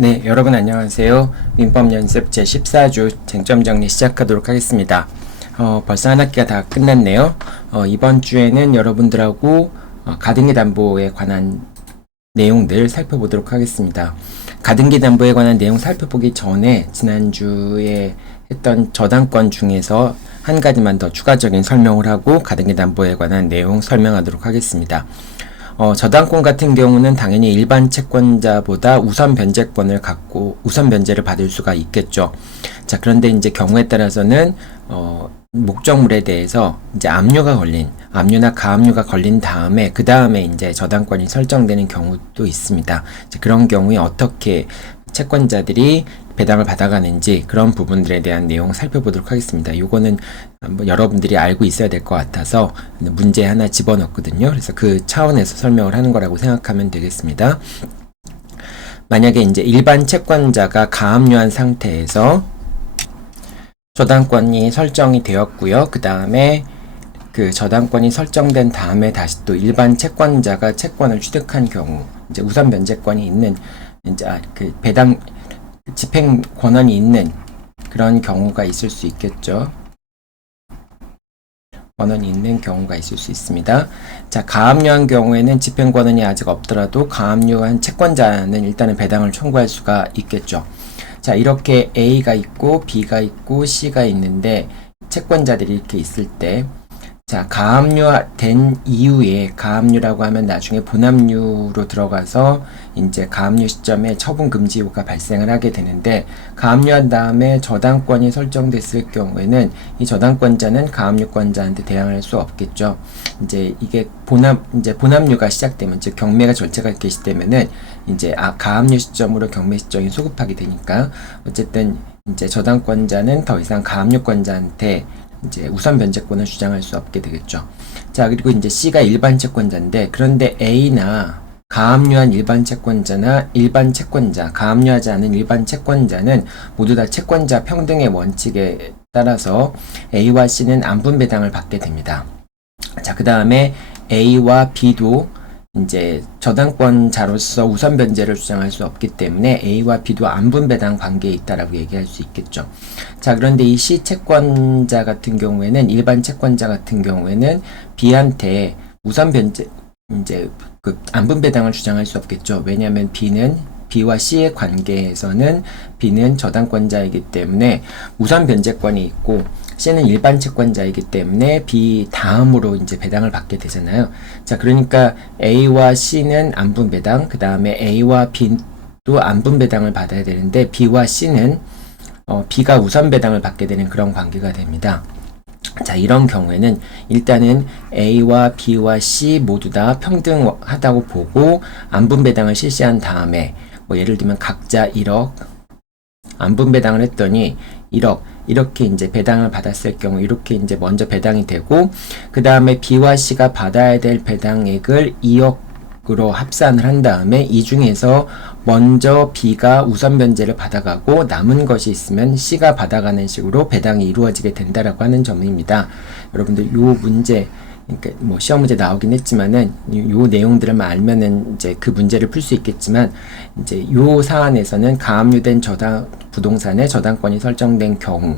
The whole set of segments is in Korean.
네, 여러분 안녕하세요. 민법 연습 제14주 쟁점 정리 시작하도록 하겠습니다. 벌써 한 학기가 다 끝났네요. 이번 주에는 여러분들하고 가등기 담보에 관한 내용들 살펴보도록 하겠습니다. 가등기 담보에 관한 내용 살펴보기 전에 지난주에 했던 저당권 중에서 한 가지만 더 추가적인 설명을 하고 가등기 담보에 관한 내용 설명하도록 하겠습니다. 저당권 같은 경우는 당연히 일반 채권자보다 우선 변제권을 갖고 우선 변제를 받을 수가 있겠죠. 자, 그런데 이제 경우에 따라서는 목적물에 대해서 이제 압류나 가압류가 걸린 다음에 그 다음에 이제 저당권이 설정되는 경우도 있습니다. 이제 그런 경우에 어떻게 채권자들이 배당을 받아가는지 그런 부분들에 대한 내용 살펴보도록 하겠습니다. 요거는 여러분들이 알고 있어야 될 것 같아서 문제 하나 집어넣거든요. 그래서 그 차원에서 설명을 하는 거라고 생각하면 되겠습니다. 만약에 이제 일반 채권자가 가압류한 상태에서 저당권이 설정이 되었고요. 그 다음에 그 저당권이 설정된 다음에 다시 또 일반 채권자가 채권을 취득한 경우, 이제 우선 변제권이 있는 이제 그 배당 집행 권한이 있는 그런 경우가 있을 수 있겠죠. 권한이 있는 경우가 있을 수 있습니다. 자, 가압류한 경우에는 집행 권한이 아직 없더라도 가압류한 채권자는 일단은 배당을 청구할 수가 있겠죠. 자, 이렇게 A가 있고 B가 있고 C가 있는데 채권자들이 이렇게 있을 때, 자, 가압류된 이후에 가압류라고 하면 나중에 본압류로 들어가서 이제 가압류 시점에 처분 금지효가 발생을 하게 되는데, 가압류한 다음에 저당권이 설정됐을 경우에는 이 저당권자는 가압류권자한테 대항할 수 없겠죠. 이제 이게 본압류가 시작되면, 즉 경매가 절차가 개시되면은 이제 가압류 시점으로 경매 시점이 소급하게 되니까 어쨌든 이제 저당권자는 더 이상 가압류권자한테 이제 우선 변제권을 주장할 수 없게 되겠죠. 자, 그리고 이제 C가 일반 채권자인데, 그런데 A나 가압류한 일반 채권자나 일반 채권자, 가압류하지 않은 일반 채권자는 모두 다 채권자 평등의 원칙에 따라서 A와 C는 안분배당을 받게 됩니다. 자, 그 다음에 A와 B도 이제 저당권자로서 우선 변제를 주장할 수 없기 때문에 A와 B도 안분배당 관계에 있다라고 얘기할 수 있겠죠. 자, 그런데 이 C 채권자 같은 경우에는, 일반 채권자 같은 경우에는 B한테 우선 변제, 이제 그 안분배당을 주장할 수 없겠죠. 왜냐하면 B와 C의 관계에서는 B는 저당권자이기 때문에 우선 변제권이 있고, C는 일반 채권자이기 때문에 B 다음으로 이제 배당을 받게 되잖아요. 자, 그러니까 A와 C는 안분배당, 그 다음에 A와 B도 안분배당을 받아야 되는데, B와 C는 B가 우선 배당을 받게 되는 그런 관계가 됩니다. 자, 이런 경우에는 일단은 A와 B와 C 모두 다 평등하다고 보고 안분배당을 실시한 다음에, 예를 들면 각자 1억 안분배당을 했더니 1억 이렇게 이제 배당을 받았을 경우 이렇게 이제 먼저 배당이 되고, 그 다음에 B와 C가 받아야 될 배당액을 2억으로 합산을 한 다음에 이 중에서 먼저 B가 우선 변제를 받아가고 남은 것이 있으면 C가 받아가는 식으로 배당이 이루어지게 된다라고 하는 점입니다. 여러분들 요 문제, 그러니까 시험 문제 나오긴 했지만은 요 내용들을 알면은 이제 그 문제를 풀 수 있겠지만, 이제 요 사안에서는 가압류된 부동산에 저당권이 설정된 경우,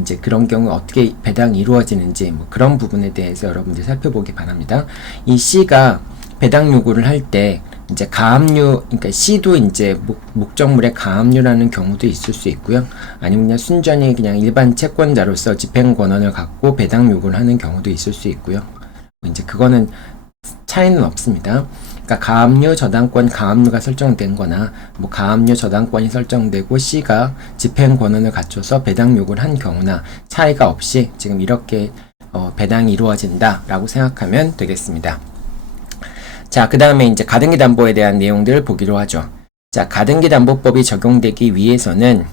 이제 그런 경우 어떻게 배당이 이루어지는지 그런 부분에 대해서 여러분들 살펴보기 바랍니다. 이 C가 배당 요구를 할 때 이제 가압류, 그러니까 C도 이제 목적물의 가압류라는 경우도 있을 수 있고요. 아니면 그냥 순전히 그냥 일반 채권자로서 집행 권한을 갖고 배당 요구를 하는 경우도 있을 수 있고요. 이제 그거는 차이는 없습니다. 그러니까 가압류, 저당권, 가압류가 설정된 거나 가압류, 저당권이 설정되고 C가 집행 권한을 갖춰서 배당 요구를 한 경우나 차이가 없이 지금 이렇게 배당이 이루어진다라고 생각하면 되겠습니다. 자, 그 다음에 이제 가등기 담보에 대한 내용들을 보기로 하죠. 자, 가등기 담보법이 적용되기 위해서는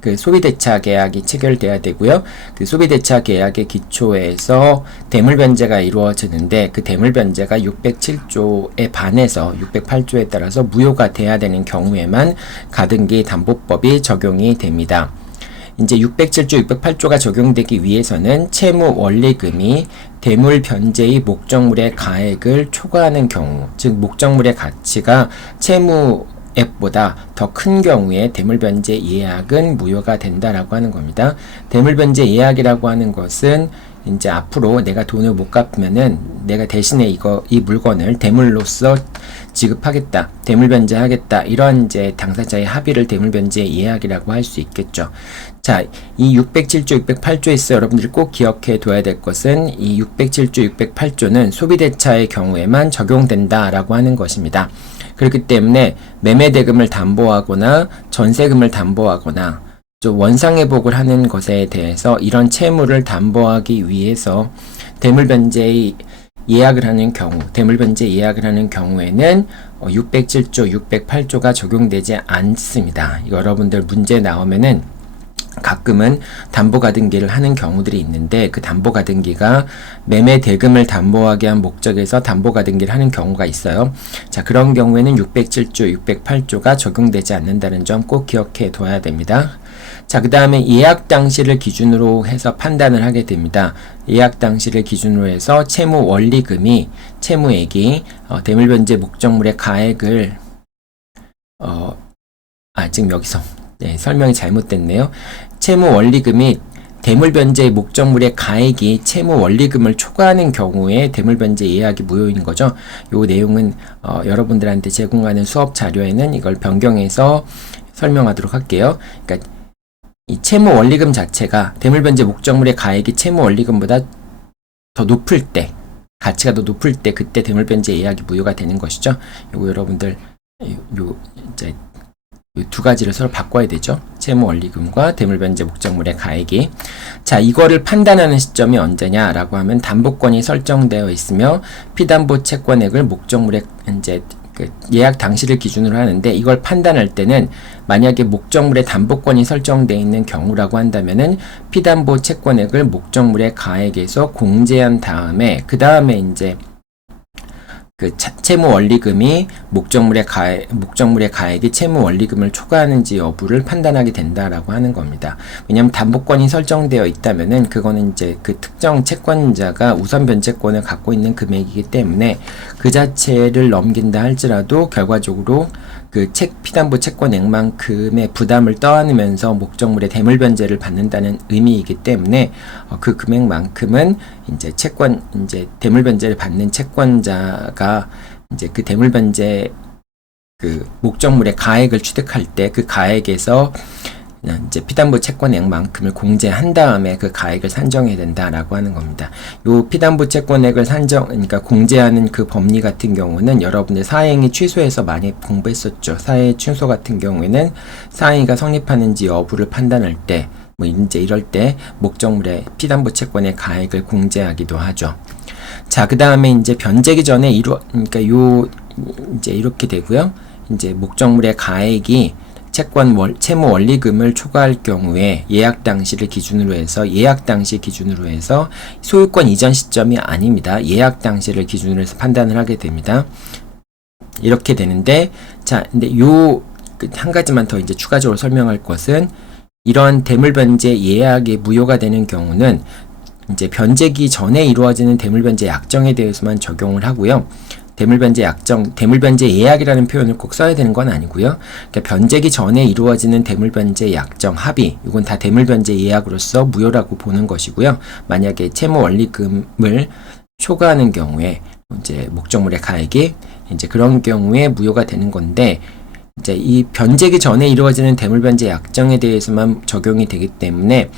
그 소비대차 계약이 체결돼야 되고요. 그 소비대차 계약의 기초에서 대물변제가 이루어지는데, 그 대물변제가 607조에 반해서 608조에 따라서 무효가 돼야 되는 경우에만 가등기 담보법이 적용이 됩니다. 이제 607조, 608조가 적용되기 위해서는 채무 원리금이 대물 변제의 목적물의 가액을 초과하는 경우, 즉 목적물의 가치가 채무액보다 더 큰 경우에 대물변제 예약은 무효가 된다라고 하는 겁니다. 대물변제 예약이라고 하는 것은 이제 앞으로 내가 돈을 못 갚으면은 내가 대신에 이 물건을 대물로서 지급하겠다, 대물변제하겠다, 이런 이제 당사자의 합의를 대물변제 예약이라고 할 수 있겠죠. 자, 이 607조, 608조에서 여러분들이 꼭 기억해 둬야 될 것은 이 607조, 608조는 소비대차의 경우에만 적용된다라고 하는 것입니다. 그렇기 때문에 매매대금을 담보하거나 전세금을 담보하거나 원상회복을 하는 것에 대해서 이런 채무를 담보하기 위해서 대물변제 예약을 하는 경우, 대물변제 예약을 하는 경우에는 607조, 608조가 적용되지 않습니다. 이거 여러분들 문제 나오면은 가끔은 담보가등기를 하는 경우들이 있는데 그 담보가등기가 매매 대금을 담보하게 한 목적에서 담보가등기를 하는 경우가 있어요. 자, 그런 경우에는 607조, 608조가 적용되지 않는다는 점 꼭 기억해 둬야 됩니다. 자, 그 다음에 예약 당시를 기준으로 해서 판단을 하게 됩니다. 예약 당시를 기준으로 해서 채무 원리금이, 채무액이 대물변제 목적물의 가액을 지금 여기서 설명이 잘못됐네요. 채무 원리금이 대물변제 목적물의 가액이 채무 원리금을 초과하는 경우에 대물변제 예약이 무효인 거죠. 요 내용은 여러분들한테 제공하는 수업 자료에는 이걸 변경해서 설명하도록 할게요. 그러니까 이 채무 원리금 자체가 대물변제 목적물의 가액이 채무 원리금보다 더 높을 때, 가치가 더 높을 때 그때 대물변제 예약이 무효가 되는 것이죠. 요거 여러분들 이제 두 가지를 서로 바꿔야 되죠. 채무 원리금과 대물변제 목적물의 가액이. 자, 이거를 판단하는 시점이 언제냐라고 하면 담보권이 설정되어 있으며 피담보 채권액을 목적물의 이제 예약 당시를 기준으로 하는데 이걸 판단할 때는 만약에 목적물의 담보권이 설정되어 있는 경우라고 한다면은 피담보 채권액을 목적물의 가액에서 공제한 다음에 그 다음에 이제 채무 원리금이 목적물의 가액이 채무 원리금을 초과하는지 여부를 판단하게 된다라고 하는 겁니다. 왜냐하면 담보권이 설정되어 있다면은 그거는 이제 그 특정 채권자가 우선 변제권을 갖고 있는 금액이기 때문에 그 자체를 넘긴다 할지라도 결과적으로 그 피담보 채권액만큼의 부담을 떠안으면서 목적물의 대물변제를 받는다는 의미이기 때문에 그 금액만큼은 이제 대물변제를 받는 채권자가 이제 그 대물변제 그 목적물의 가액을 취득할 때 그 가액에서 이제 피담보 채권액만큼을 공제한 다음에 그 가액을 산정해야 된다라고 하는 겁니다. 요 피담보 채권액을 그러니까 공제하는 그 법리 같은 경우는 여러분들 사행위 취소해서 많이 공부했었죠. 사행 취소 같은 경우에는 사행위가 성립하는지 여부를 판단할 때, 이제 이럴 때 목적물의 피담보 채권의 가액을 공제하기도 하죠. 자, 그 다음에 이제 변제기 전에 그러니까 이제 이렇게 되고요. 이제 목적물의 가액이 채무 원리금을 초과할 경우에 예약 당시 기준으로 해서 소유권 이전 시점이 아닙니다. 예약 당시를 기준으로 해서 판단을 하게 됩니다. 이렇게 되는데, 자, 근데 한 가지만 더 이제 추가적으로 설명할 것은 이런 대물변제 예약이 무효가 되는 경우는 이제 변제기 전에 이루어지는 대물변제 약정에 대해서만 적용을 하고요. 대물변제 예약이라는 표현을 꼭 써야 되는 건 아니고요. 그러니까 변제기 전에 이루어지는 대물변제 약정 합의, 이건 다 대물변제 예약으로서 무효라고 보는 것이고요. 만약에 채무 원리금을 초과하는 경우에 이제 목적물의 가액이 이제 그런 경우에 무효가 되는 건데, 이제 이 변제기 전에 이루어지는 대물변제 약정에 대해서만 적용이 되기 때문에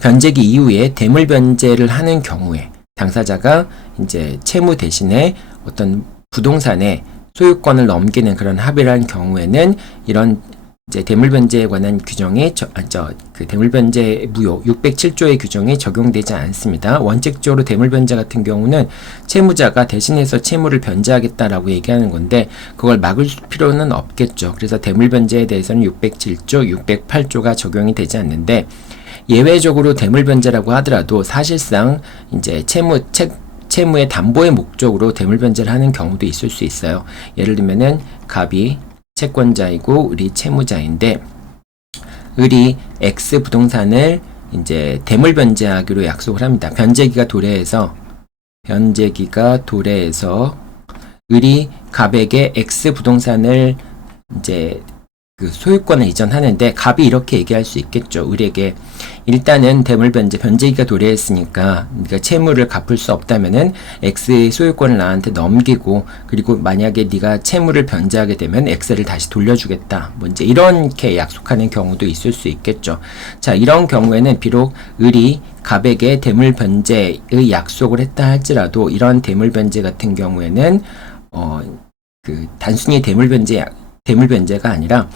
변제기 이후에 대물변제를 하는 경우에 당사자가 이제 채무 대신에 어떤 부동산의 소유권을 넘기는 그런 합의를 한 경우에는 이런 이제 대물변제에 관한 규정이 그 대물변제 무효 607조의 규정이 적용되지 않습니다. 원칙적으로 대물변제 같은 경우는 채무자가 대신해서 채무를 변제하겠다라고 얘기하는 건데 그걸 막을 필요는 없겠죠. 그래서 대물변제에 대해서는 607조, 608조가 적용이 되지 않는데 예외적으로 대물변제라고 하더라도 사실상 이제 채무의 담보의 목적으로 대물변제를 하는 경우도 있을 수 있어요. 예를 들면은 갑이 채권자이고 을이 채무자인데 을이 X 부동산을 이제 대물변제하기로 약속을 합니다. 변제기가 도래해서 을이 갑에게 X 부동산을 이제 그 소유권을 이전하는데 갑이 이렇게 얘기할 수 있겠죠. 을에게 일단은 대물변제 변제기가 도래했으니까 네가 채무를 갚을 수 없다면은 X의 소유권을 나한테 넘기고 그리고 만약에 네가 채무를 변제하게 되면 X를 다시 돌려주겠다. 뭐 이제 이렇게 약속하는 경우도 있을 수 있겠죠. 자, 이런 경우에는 비록 을이 갑에게 대물변제의 약속을 했다 할지라도 이런 대물변제 같은 경우에는 그 단순히 대물변제가 아니라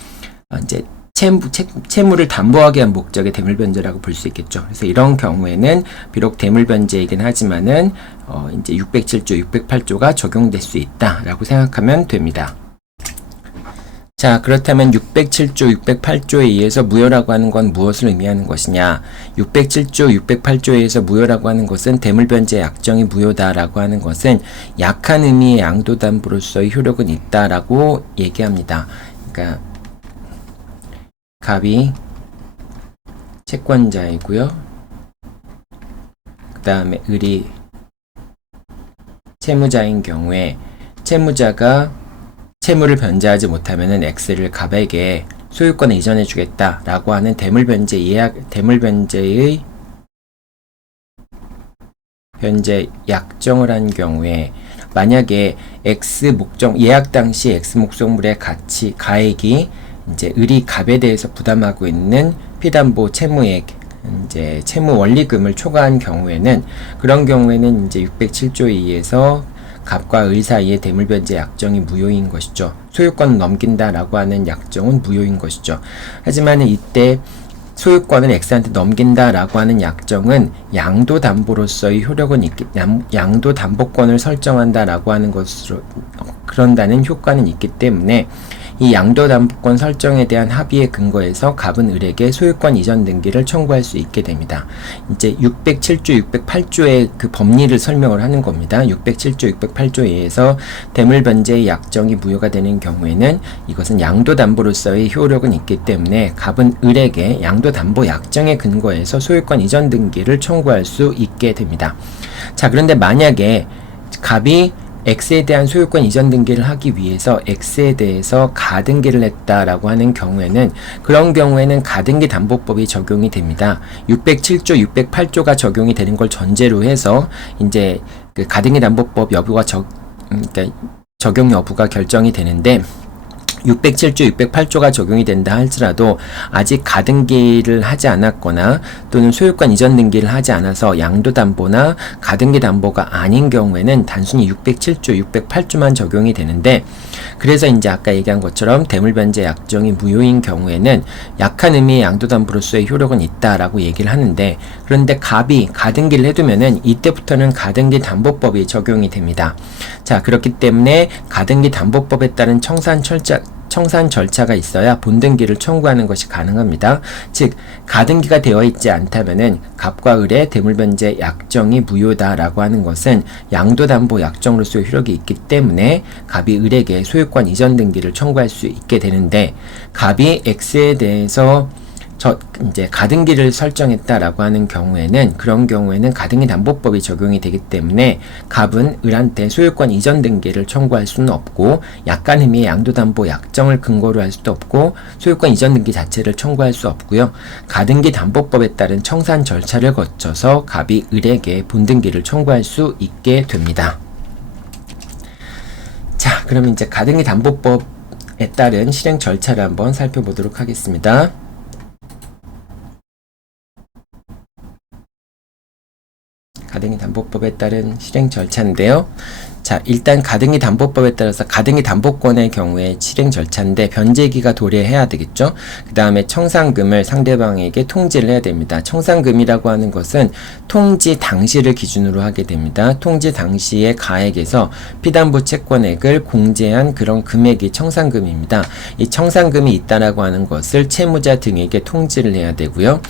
이제 채무를 담보하기 위한 목적의 대물변제라고 볼 수 있겠죠. 그래서 이런 경우에는 비록 대물변제이긴 하지만은 이제 607조, 608조가 적용될 수 있다라고 생각하면 됩니다. 자, 그렇다면 607조, 608조에 의해서 무효라고 하는 건 무엇을 의미하는 것이냐? 607조, 608조에 의해서 무효라고 하는 것은 대물변제 약정이 무효다라고 하는 것은 약한 의미의 양도담보로서의 효력은 있다라고 얘기합니다. 그러니까 갑이 채권자이고요. 그 다음에 을이 채무자인 경우에 채무자가 채무를 변제하지 못하면은 X를 갑에게 소유권을 이전해 주겠다라고 하는 대물변제의 변제 약정을 한 경우에 만약에 X 목적 예약 당시 X 목적물의 가치 가액이 이제 을이 갑에 대해서 부담하고 있는 피담보 채무액 이제 채무 원리금을 초과한 경우에는 그런 경우에는 이제 607조에 의해서 갑과 을 사이의 대물변제 약정이 무효인 것이죠. 소유권을 넘긴다라고 하는 약정은 무효인 것이죠. 하지만 이때 소유권을 X한테 넘긴다라고 하는 약정은 양도담보로서의 효력은 양도담보권을 설정한다라고 하는 것으로 그런다는 효과는 있기 때문에 이 양도담보권 설정에 대한 합의의 근거에서 갑은 을에게 소유권 이전 등기를 청구할 수 있게 됩니다. 이제 607조, 608조의 그 법리를 설명을 하는 겁니다. 607조, 608조에 의해서 대물변제의 약정이 무효가 되는 경우에는 이것은 양도담보로서의 효력은 있기 때문에 갑은 을에게 양도담보 약정의 근거에서 소유권 이전 등기를 청구할 수 있게 됩니다. 자, 그런데 만약에 갑이 X에 대한 소유권 이전 등기를 하기 위해서 X에 대해서 가등기를 했다라고 하는 경우에는 그런 경우에는 가등기 담보법이 적용이 됩니다. 607조, 608조가 적용이 되는 걸 전제로 해서 이제 그 가등기 담보법 여부가 그러니까 적용 여부가 결정이 되는데 607조, 608조가 적용이 된다 할지라도 아직 가등기를 하지 않았거나 또는 소유권 이전 등기를 하지 않아서 양도담보나 가등기 담보가 아닌 경우에는 단순히 607조, 608조만 적용이 되는데 그래서 이제 아까 얘기한 것처럼 대물변제 약정이 무효인 경우에는 약한 의미의 양도담보로서의 효력은 있다라고 얘기를 하는데 그런데 갑이 가등기를 해두면은 이때부터는 가등기 담보법이 적용이 됩니다. 자, 그렇기 때문에 가등기 담보법에 따른 청산 절차가 있어야 본등기를 청구하는 것이 가능합니다. 즉, 가등기가 되어 있지 않다면은 갑과 을의 대물변제 약정이 무효다라고 하는 것은 양도담보 약정으로서의 효력이 있기 때문에 갑이 을에게 소유권 이전 등기를 청구할 수 있게 되는데 갑이 X에 대해서 이제 가등기를 설정했다라고 하는 경우에는 그런 경우에는 가등기 담보법이 적용이 되기 때문에 갑은 을한테 소유권 이전 등기를 청구할 수는 없고 약간 의미의 양도담보 약정을 근거로 할 수도 없고 소유권 이전 등기 자체를 청구할 수 없고요. 가등기 담보법에 따른 청산 절차를 거쳐서 갑이 을에게 본등기를 청구할 수 있게 됩니다. 자, 그럼 이제 가등기 담보법에 따른 실행 절차를 한번 살펴보도록 하겠습니다. 가등기 담보법에 따른 실행 절차인데요. 자, 일단 가등기 담보법에 따라서 가등기 담보권의 경우에 실행 절차인데 변제기가 도래해야 되겠죠. 그 다음에 청산금을 상대방에게 통지를 해야 됩니다. 청산금이라고 하는 것은 통지 당시를 기준으로 하게 됩니다. 통지 당시의 가액에서 피담보 채권액을 공제한 그런 금액이 청산금입니다. 이 청산금이 있다라고 하는 것을 채무자 등에게 통지를 해야 되고요.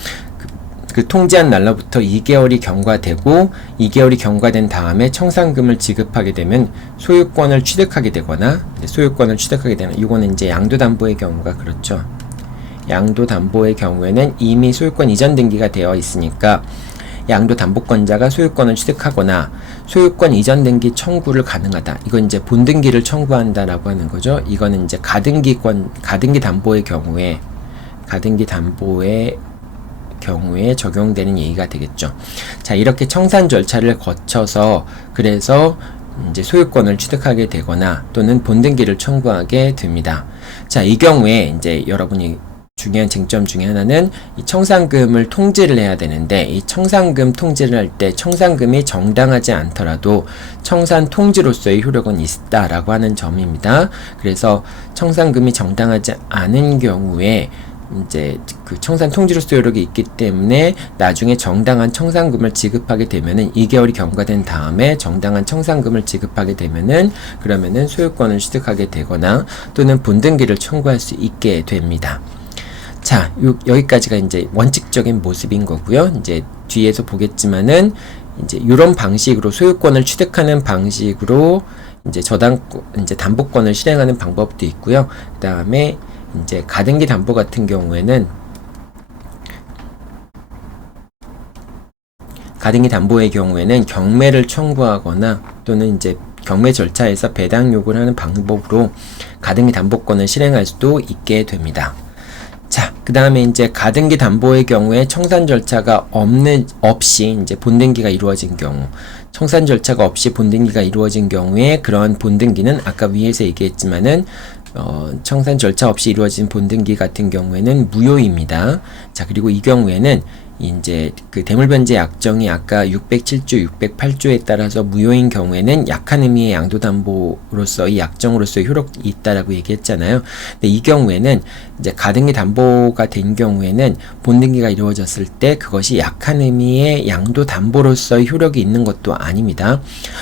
그 통지한 날로부터 2개월이 경과되고 2개월이 경과된 다음에 청산금을 지급하게 되면 소유권을 취득하게 되는 이거는 이제 양도담보의 경우가 그렇죠. 양도담보의 경우에는 이미 소유권 이전 등기가 되어 있으니까 양도담보권자가 소유권을 취득하거나 소유권 이전 등기 청구를 가능하다. 이건 이제 본등기를 청구한다라고 하는 거죠. 이거는 이제 가등기 담보의 경우에 적용되는 예의가 되겠죠. 자, 이렇게 청산 절차를 거쳐서 그래서 이제 소유권을 취득하게 되거나 또는 본등기를 청구하게 됩니다. 자, 이 경우에 이제 여러분이 중요한 쟁점 중에 하나는 이 청산금을 통지를 해야 되는데, 이 청산금 통지를 할 때 청산금이 정당하지 않더라도 청산 통지로서의 효력은 있다라고 하는 점입니다. 그래서 청산금이 정당하지 않은 경우에 이제 그 청산 통지로서 효력이 있기 때문에 나중에 정당한 청산금을 지급하게 되면은 2개월이 경과된 다음에 정당한 청산금을 지급하게 되면은 그러면은 소유권을 취득하게 되거나 또는 본등기를 청구할 수 있게 됩니다. 자, 여기까지가 이제 원칙적인 모습인 거고요. 이제 뒤에서 보겠지만은 이제 이런 방식으로 소유권을 취득하는 방식으로 이제 담보권을 실행하는 방법도 있고요. 그 다음에 이제 가등기 담보 같은 경우에는 가등기 담보의 경우에는 경매를 청구하거나 또는 이제 경매 절차에서 배당 요구를 하는 방법으로 가등기 담보권을 실행할 수도 있게 됩니다. 자, 그 다음에 이제 가등기 담보의 경우에 청산 절차가 없이 이제 본등기가 이루어진 경우, 청산 절차가 없이 본등기가 이루어진 경우에 그러한 본등기는 아까 위에서 얘기했지만은 청산 절차 없이 이루어진 본등기 같은 경우에는 무효입니다. 자, 그리고 이 경우에는 이제 그 대물변제 약정이 아까 607조, 608조에 따라서 무효인 경우에는 약한 의미의 양도담보로서 이 약정으로서의 효력이 있다라고 얘기했잖아요. 근데 이 경우에는 이제 가등기 담보가 된 경우에는 본등기가 이루어졌을 때 그것이 약한 의미의 양도담보로서의 효력이 있는 것도 아닙니다.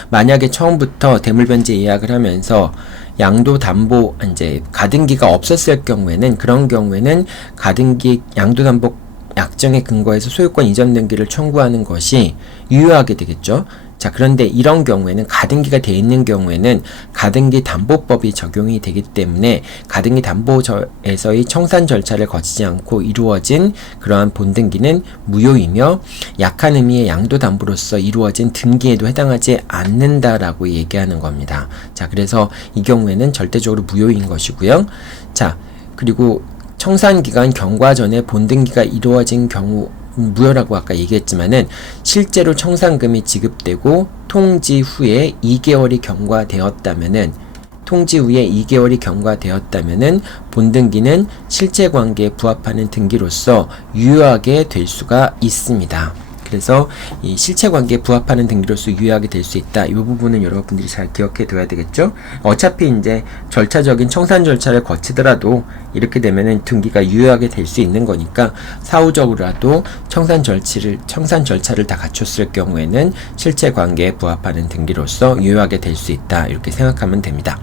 만약에 처음부터 대물변제 예약을 하면서 양도담보 이제 가등기가 없었을 경우에는 그런 경우에는 가등기 양도담보 약정에 근거해서 소유권 이전 등기를 청구하는 것이 유효하게 되겠죠. 자, 그런데 이런 경우에는 가등기가 되어 있는 경우에는 가등기 담보법이 적용이 되기 때문에 가등기 담보에서의 청산 절차를 거치지 않고 이루어진 그러한 본등기는 무효이며 약한 의미의 양도담보로서 이루어진 등기에도 해당하지 않는다라고 얘기하는 겁니다. 자, 그래서 이 경우에는 절대적으로 무효인 것이고요. 자, 그리고 청산기간 경과 전에 본등기가 이루어진 경우 무효라고 아까 얘기했지만은 실제로 청산금이 지급되고 통지 후에 2개월이 경과되었다면은 본등기는 실체관계에 부합하는 등기로서 유효하게 될 수가 있습니다. 그래서 이 실체관계에 부합하는 등기로서 유효하게 될 수 있다. 이 부분은 여러분들이 잘 기억해 둬야 되겠죠. 어차피 이제 절차적인 청산 절차를 거치더라도 이렇게 되면은 등기가 유효하게 될 수 있는 거니까 사후적으로라도 청산 절차를 다 갖췄을 경우에는 실체관계에 부합하는 등기로서 유효하게 될 수 있다. 이렇게 생각하면 됩니다.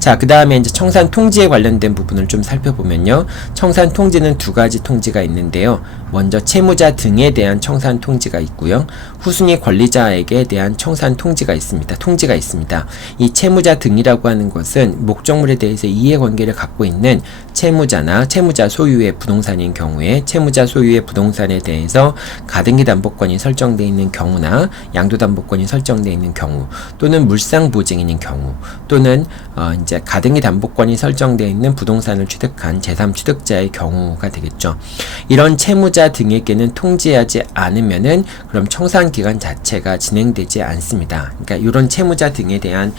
자, 그 다음에 이제 청산 통지에 관련된 부분을 좀 살펴보면요. 청산 통지는 두 가지 통지가 있는데요. 먼저 채무자 등에 대한 청산 통지가 있고요. 후순위 권리자에게 대한 청산 통지가 있습니다. 이 채무자 등이라고 하는 것은 목적물에 대해서 이해관계를 갖고 있는 채무자나 채무자 소유의 부동산인 경우에 채무자 소유의 부동산에 대해서 가등기 담보권이 설정되어 있는 경우나 양도담보권이 설정되어 있는 경우 또는 물상보증인인 경우 또는 이제 가등기 담보권이 설정되어 있는 부동산을 취득한 제3취득자의 경우가 되겠죠. 이런 채무자 등에게는 통지하지 않으면은 그럼 청산 기간 자체가 진행되지 않습니다. 그러니까 이런 채무자 등에 대한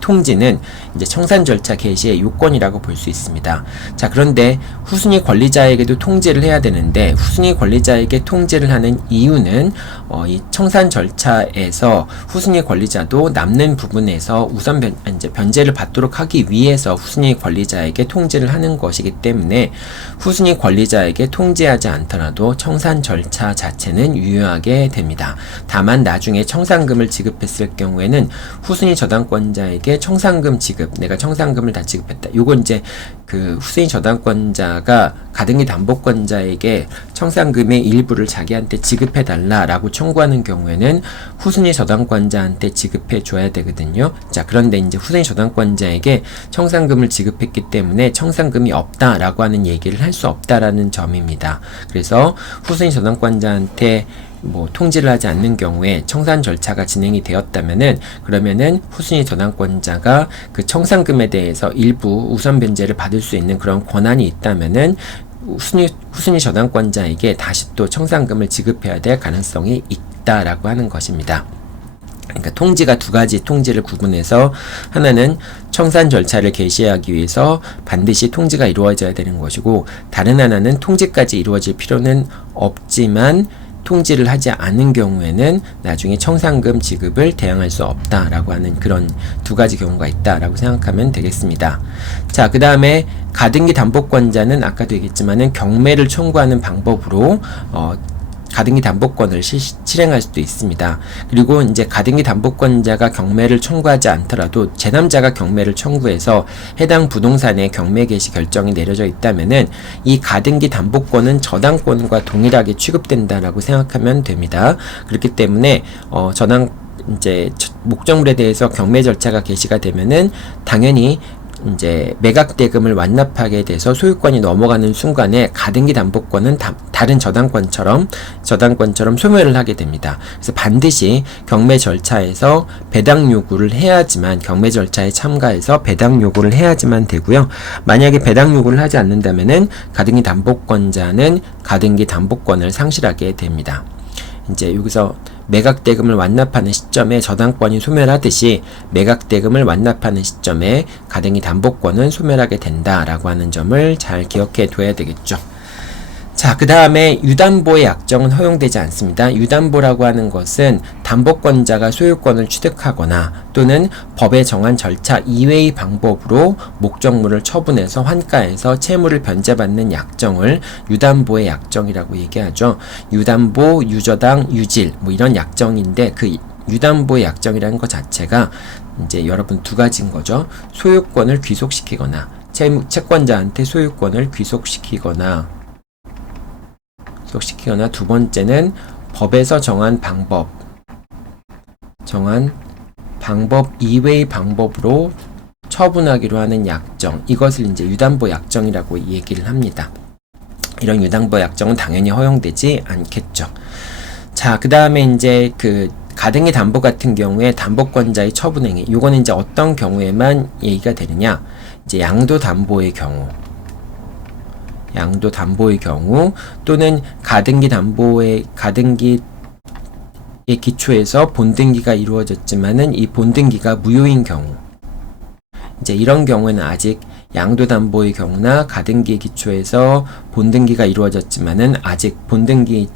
통지는 이제 청산 절차 개시의 요건이라고 볼 수 있습니다. 자, 그런데 후순위 권리자에게도 통지를 해야 되는데 후순위 권리자에게 통지를 하는 이유는 이 청산 절차에서 후순위 권리자도 남는 부분에서 우선 변제를 받도록 하기 위해서 후순위 권리자에게 통지를 하는 것이기 때문에 후순위 권리자에게 통지하지 않더라도 청산 절차 자체는 유효하게 됩니다. 다만 나중에 청산금을 지급했을 경우에는 후순위 저당권자에게 청산금 지급, 내가 청산금을 다 지급했다. 요건 이제 그 후순위 저당권자가 가등기 담보권자에게 청산금의 일부를 자기한테 지급해달라라고 청구하는 경우에는 후순위 저당권자한테 지급해 줘야 되거든요. 자, 그런데 이제 후순위 저당권자에게 청산금을 지급했기 때문에 청산금이 없다라고 하는 얘기를 할 수 없다라는 점입니다. 그래서 후순위 저당권자한테 뭐 통지를 하지 않는 경우에 청산 절차가 진행이 되었다면은, 그러면은 후순위 저당권자가 그 청산금에 대해서 일부 우선 변제를 받을 수 있는 그런 권한이 있다면은 후순위 저당권자에게 다시 또 청산금을 지급해야 될 가능성이 있다라고 하는 것입니다. 그러니까 통지가 두 가지 통지를 구분해서, 하나는 청산 절차를 개시하기 위해서 반드시 통지가 이루어져야 되는 것이고, 다른 하나는 통지까지 이루어질 필요는 없지만 통지를 하지 않은 경우에는 나중에 청산금 지급을 대항할 수 없다라고 하는 그런 두 가지 경우가 있다라고 생각하면 되겠습니다. 자, 그 다음에 가등기 담보권자는 아까도 얘기했지만은 경매를 청구하는 방법으로 가등기 담보권을 실행할 수도 있습니다. 그리고 이제 가등기 담보권자가 경매를 청구하지 않더라도 제3자가 경매를 청구해서 해당 부동산의 경매 개시 결정이 내려져 있다면은 이 가등기 담보권은 저당권과 동일하게 취급된다라고 생각하면 됩니다. 그렇기 때문에 이제 목적물에 대해서 경매 절차가 개시가 되면은 당연히 이제 매각대금을 완납하게 돼서 소유권이 넘어가는 순간에 가등기 담보권은 다른 저당권처럼 소멸을 하게 됩니다. 그래서 반드시 경매 절차에서 배당 요구를 해야지만, 경매 절차에 참가해서 배당 요구를 해야지만 되고요. 만약에 배당 요구를 하지 않는다면은 가등기 담보권자는 가등기 담보권을 상실하게 됩니다. 이제 여기서 매각대금을 완납하는 시점에 저당권이 소멸하듯이 매각대금을 완납하는 시점에 가등기 담보권은 소멸하게 된다라고 하는 점을 잘 기억해 둬야 되겠죠. 자, 그 다음에 유담보의 약정은 허용되지 않습니다. 유담보라고 하는 것은 담보권자가 소유권을 취득하거나 또는 법에 정한 절차 이외의 방법으로 목적물을 처분해서 환가해서 채무를 변제받는 약정을 유담보의 약정이라고 얘기하죠. 유담보, 유저당, 유질 뭐 이런 약정인데, 그 유담보의 약정이라는 것 자체가 이제 여러분 두 가지인 거죠. 소유권을 귀속시키거나, 채권자한테 소유권을 귀속시키거나, 두 번째는 법에서 정한 방법 이외의 방법으로 처분하기로 하는 약정, 이것을 이제 유담보 약정이라고 얘기를 합니다. 이런 유담보 약정은 당연히 허용되지 않겠죠. 자, 그 다음에 이제 그 가등기 담보 같은 경우에 담보권자의 처분행위, 요거는 이제 어떤 경우에만 얘기가 되느냐, 이제 양도 담보의 경우 또는 가등기의 기초에서 본등기가 이루어졌지만은 이 본등기가 무효인 경우, 이제 이런 경우에는 아직 양도담보의 경우나 가등기의 기초에서 본등기가 이루어졌지만은 아직 본등기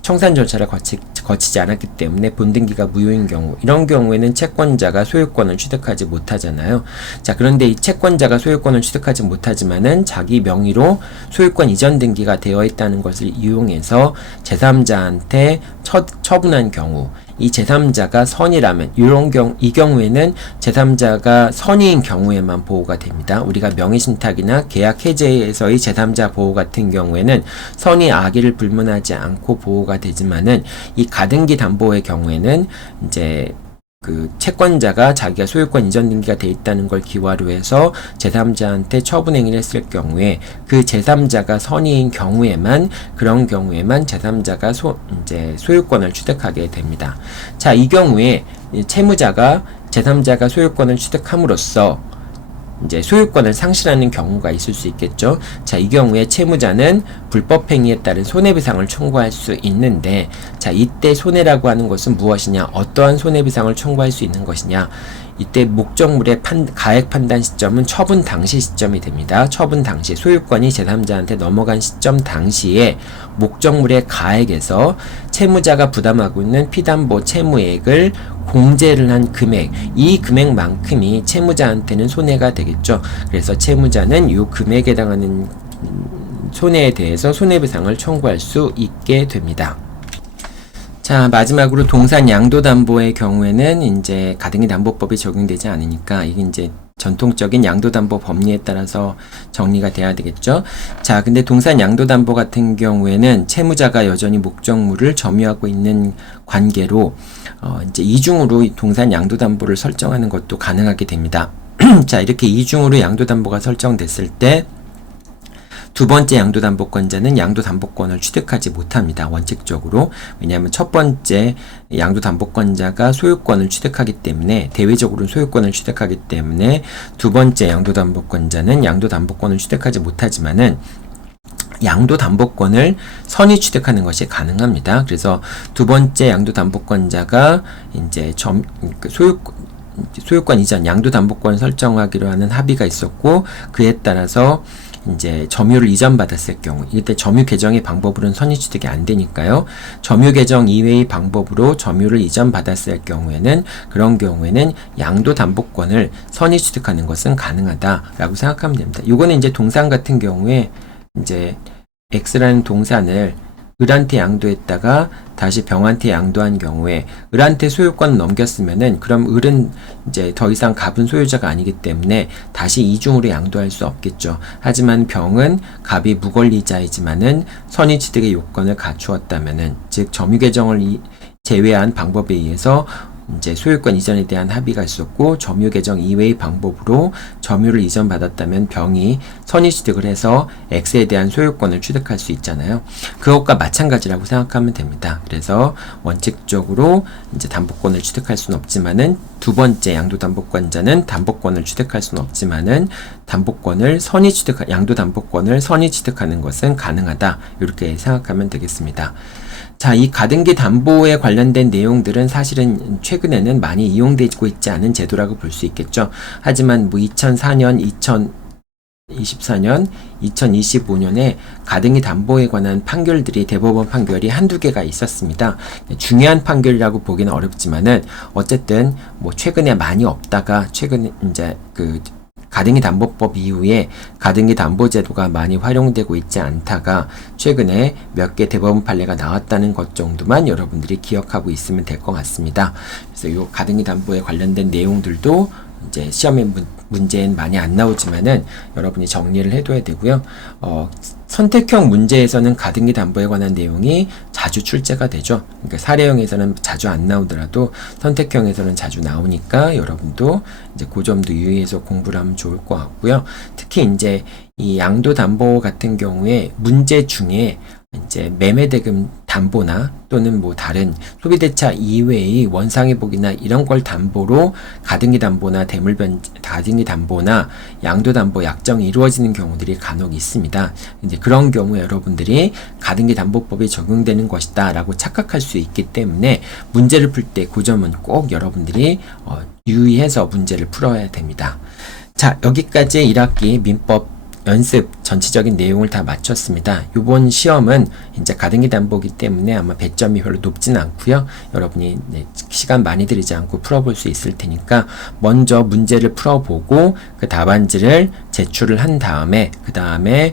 청산 절차를 거치지 않았기 때문에 본등기가 무효인 경우, 이런 경우에는 채권자가 소유권을 취득하지 못하잖아요. 자, 그런데 이 채권자가 소유권을 취득하지 못하지만은 자기 명의로 소유권 이전 등기가 되어 있다는 것을 이용해서 제3자한테 처분한 경우, 이 제3자가 선이라면, 이 경우에는 제3자가 선의인 경우에만 보호가 됩니다. 우리가 명의신탁이나 계약 해제에서의 제3자 보호 같은 경우에는 선의 악의를 불문하지 않고 보호가 되지만은, 이 가등기 담보의 경우에는 이제 그 채권자가 자기가 소유권 이전 등기가 돼 있다는 걸 기화로 해서 제3자한테 처분 행위를 했을 경우에, 그 제3자가 선의인 경우에만, 그런 경우에만 제3자가 이제 소유권을 취득하게 됩니다. 자, 이 경우에 채무자가 제3자가 소유권을 취득함으로써 이제 소유권을 상실하는 경우가 있을 수 있겠죠. 자, 이 경우에 채무자는 불법 행위에 따른 손해배상을 청구할 수 있는데, 자, 이때 손해라고 하는 것은 무엇이냐, 어떠한 손해배상을 청구할 수 있는 것이냐, 이때 목적물의 가액 판단 시점은 처분 당시 시점이 됩니다. 처분 당시, 소유권이 제3자한테 넘어간 시점 당시에 목적물의 가액에서 채무자가 부담하고 있는 피담보 채무액을 공제를 한 금액, 이 금액만큼이 채무자한테는 손해가 되겠죠. 그래서 채무자는 이 금액에 해당하는 손해에 대해서 손해배상을 청구할 수 있게 됩니다. 자, 마지막으로 동산 양도담보의 경우에는 이제 가등기 담보법이 적용되지 않으니까 이게 이제 전통적인 양도담보 법리에 따라서 정리가 돼야 되겠죠. 자, 근데 동산 양도담보 같은 경우에는 채무자가 여전히 목적물을 점유하고 있는 관계로 이제 이중으로 동산 양도담보를 설정하는 것도 가능하게 됩니다. 자, 이렇게 이중으로 양도담보가 설정됐을 때 두 번째 양도담보권자는 양도담보권을 취득하지 못합니다. 원칙적으로. 왜냐하면 첫 번째 양도담보권자가 소유권을 취득하기 때문에, 대외적으로 소유권을 취득하기 때문에 두 번째 양도담보권자는 양도담보권을 취득하지 못하지만은 양도담보권을 선의 취득하는 것이 가능합니다. 그래서 두 번째 양도담보권자가 이제 소유권 이전 양도담보권 설정하기로 하는 합의가 있었고, 그에 따라서 이제 점유를 이전받았을 경우, 이때 점유 개정의 방법으로는 선의 취득이 안 되니까요. 점유 개정 이외의 방법으로 점유를 이전받았을 경우에는, 그런 경우에는 양도담보권을 선의 취득하는 것은 가능하다라고 생각하면 됩니다. 요거는 이제 동산 같은 경우에 이제 X라는 동산을 을한테 양도했다가 다시 병한테 양도한 경우에 을한테 소유권을 넘겼으면은, 그럼 을은 이제 더 이상 갑은 소유자가 아니기 때문에 다시 이중으로 양도할 수 없겠죠. 하지만 병은 갑이 무권리자이지만은 선의 취득의 요건을 갖추었다면은, 즉 점유 개정을 제외한 방법에 의해서 이제 소유권 이전에 대한 합의가 있었고, 점유 개정 이외의 방법으로 점유를 이전받았다면 병이 선의 취득을 해서 X에 대한 소유권을 취득할 수 있잖아요. 그것과 마찬가지라고 생각하면 됩니다. 그래서 원칙적으로 이제 담보권을 취득할 수는 없지만은, 두 번째 양도담보권자는 담보권을 취득할 수는 없지만은 담보권을 양도담보권을 선의 취득하는 것은 가능하다. 이렇게 생각하면 되겠습니다. 자, 이 가등기 담보에 관련된 내용들은 사실은 최근에는 많이 이용되고 있지 않은 제도라고 볼 수 있겠죠. 하지만 뭐 2004년, 2024년, 2025년에 가등기 담보에 관한 판결들이, 대법원 판결이 한두 개가 있었습니다. 중요한 판결이라고 보기는 어렵지만은 어쨌든 뭐 최근에 많이 없다가 최근에 이제 가등기 담보법 이후에 가등기 담보 제도가 많이 활용되고 있지 않다가 최근에 몇 개 대법원 판례가 나왔다는 것 정도만 여러분들이 기억하고 있으면 될 것 같습니다. 그래서 이 가등기 담보에 관련된 내용들도 이제 시험에 문제엔 많이 안 나오지만은 여러분이 정리를 해둬야 되고요. 선택형 문제에서는 가등기 담보에 관한 내용이 자주 출제가 되죠. 그러니까 사례형에서는 자주 안 나오더라도 선택형에서는 자주 나오니까 여러분도 이제 그 점도 유의해서 공부를 하면 좋을 것 같고요. 특히 이제 이 양도담보 같은 경우에 문제 중에 이제 매매대금 담보나 또는 뭐 다른 소비대차 이외의 원상회복이나 이런 걸 담보로 가등기 담보나 가등기 담보나 양도담보 약정이 이루어지는 경우들이 간혹 있습니다. 이제 그런 경우에 여러분들이 가등기 담보법이 적용되는 것이다 라고 착각할 수 있기 때문에 문제를 풀 때 그 점은 꼭 여러분들이 유의해서 문제를 풀어야 됩니다. 자, 여기까지 1학기 민법 연습 전체적인 내용을 다 마쳤습니다. 이번 시험은 이제 가등기 담보기 때문에 아마 배점이 별로 높진 않고요. 여러분이 시간 많이 들이지 않고 풀어볼 수 있을 테니까 먼저 문제를 풀어보고 그 답안지를 제출을 한 다음에 그 다음에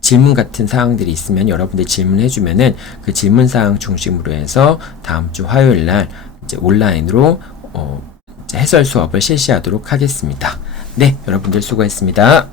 질문 같은 사항들이 있으면 여러분들 질문해주면은 그 질문 사항 중심으로 해서 다음 주 화요일 날 이제 온라인으로 해설 수업을 실시하도록 하겠습니다. 네, 여러분들 수고했습니다.